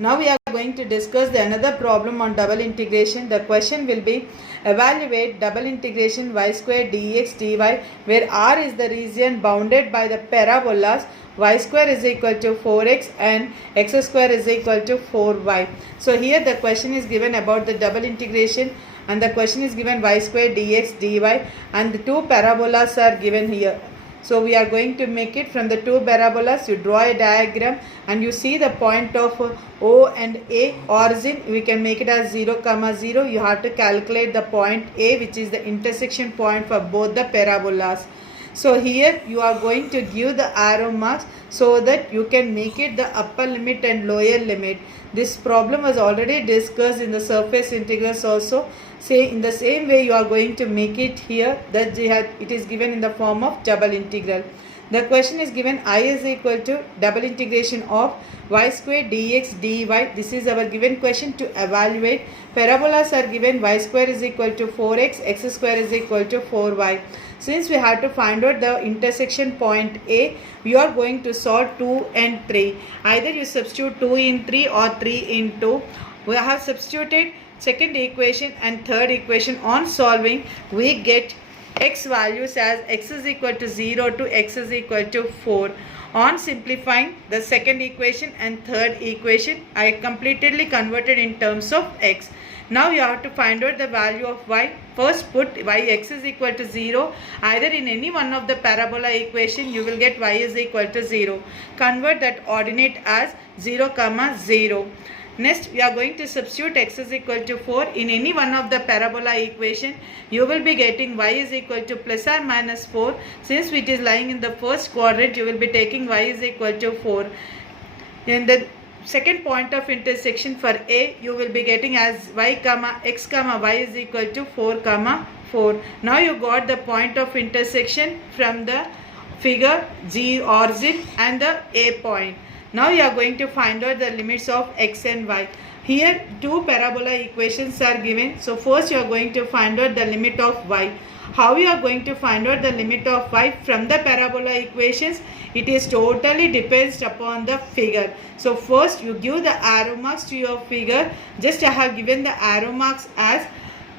Now we are going to discuss another problem on double integration. The question will be evaluate double integration y square dx dy where R is the region bounded by the parabolas y square is equal to 4x and x square is equal to 4y. So here the question is given about the double integration and the question is given y square dx dy and the two parabolas are given here. So we are going to make it from the two parabolas. You draw a diagram and you see the point of O and A origin. We can make it as 0, 0. You have to calculate the point A, which is the intersection point for both the parabolas. So here you are going to give the arrow marks so that you can make it the upper limit and lower limit. This problem was already discussed in the surface integrals also. Say in the same way you are going to make it here, that it is given in the form of double integral. The question is given I is equal to double integration of y square dx dy. This is our given question to evaluate. Parabolas are given y square is equal to 4x, x square is equal to 4y. Since we have to find out the intersection point A, we are going to solve 2 and 3. Either you substitute 2 in 3 or 3 in 2. We have substituted second equation and third equation. On solving, we get x values as x is equal to 0 to x is equal to 4. On simplifying the second equation and third equation, I completely converted in terms of x. Now you have to find out the value of y. First put yx is equal to 0. Either in any one of the parabola equation you will get y is equal to 0. Convert that ordinate as 0, 0. Next we are going to substitute x is equal to 4. In any one of the parabola equation you will be getting y is equal to plus or minus 4. Since it is lying in the first quadrant, you will be taking y is equal to 4. In the second point of intersection for A, you will be getting as y comma x comma y is equal to 4 comma 4. Now you got the point of intersection from the figure G origin and the A point. Now you are going to find out the limits of x and y. Here two parabola equations are given. So first you are going to find out the limit of y. How you are going to find out the limit of y from the parabola equations? It is totally depends upon the figure. So first you give the arrow marks to your figure. Just I have given the arrow marks as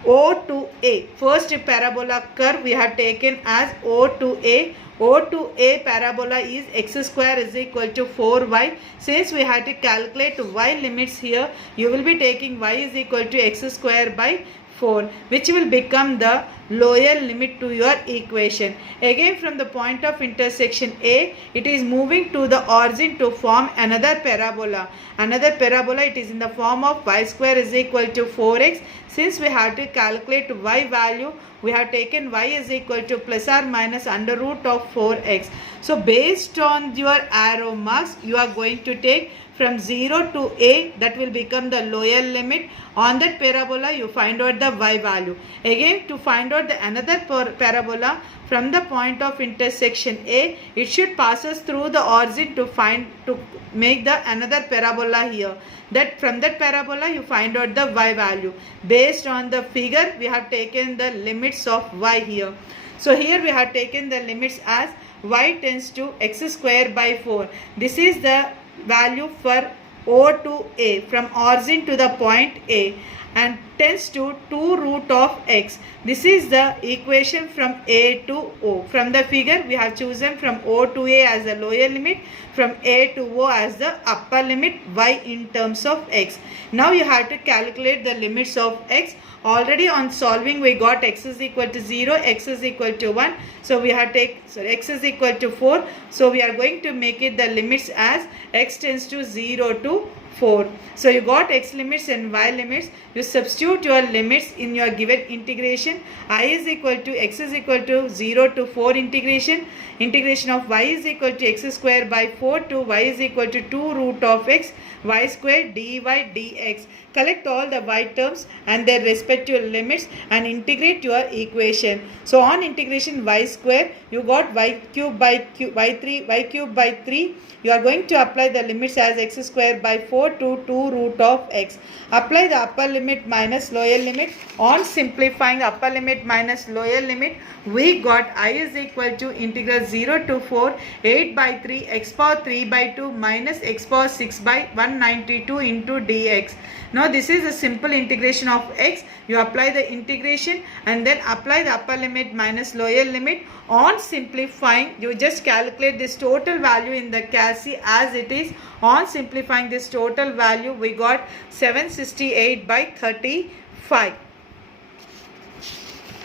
O to A. First parabola curve we have taken as O to A. O to A parabola is x square is equal to 4y. Since we have to calculate y limits here, you will be taking y is equal to x square by 4, which will become the lower limit to your equation. Again from the point of intersection A, it is moving to the origin to form another parabola. Another parabola, it is in the form of y square is equal to 4x. Since we have to calculate y value, we have taken y is equal to plus or minus under root of 4x. So based on your arrow marks, you are going to take from 0 to A, that will become the lower limit. On that parabola you find out the y value. Again to find out the another parabola from the point of intersection A, it should passes through the origin to make the another parabola here. That from that parabola you find out the y value. Based on the figure we have taken the limits of y here. So here we have taken the limits as y tends to x square by 4. This is the value for O to A, from origin to the point A, and tends to 2 root of x. This is the equation from A to O. From the figure we have chosen from O to A as the lower limit, from A to O as the upper limit, y in terms of x. Now you have to calculate the limits of x. Already on solving we got x is equal to 0, x is equal to 1. So we have x is equal to 4. So we are going to make it the limits as x tends to 0 to 4. So you got x limits and y limits. You substitute your limits in your given integration. I is equal to x is equal to 0 to 4 integration. Integration of y is equal to x square by 4 to y is equal to 2 root of x y square dy dx. Collect all the y terms and their respective limits and integrate your equation. So on integration y square, you got y cube by y cube by 3. You are going to apply the limits as x square by 4 to 2 root of x. Apply the upper limit minus minus lower limit. On simplifying upper limit minus lower limit, we got I is equal to integral 0 to 4 8 by 3 x power 3 by 2 minus x power 6 by 192 into dx. Now this is a simple integration of x. You apply the integration and then apply the upper limit minus lower limit. On simplifying, you just calculate this total value in the CASI as it is. On simplifying this total value, we got 768 by 35.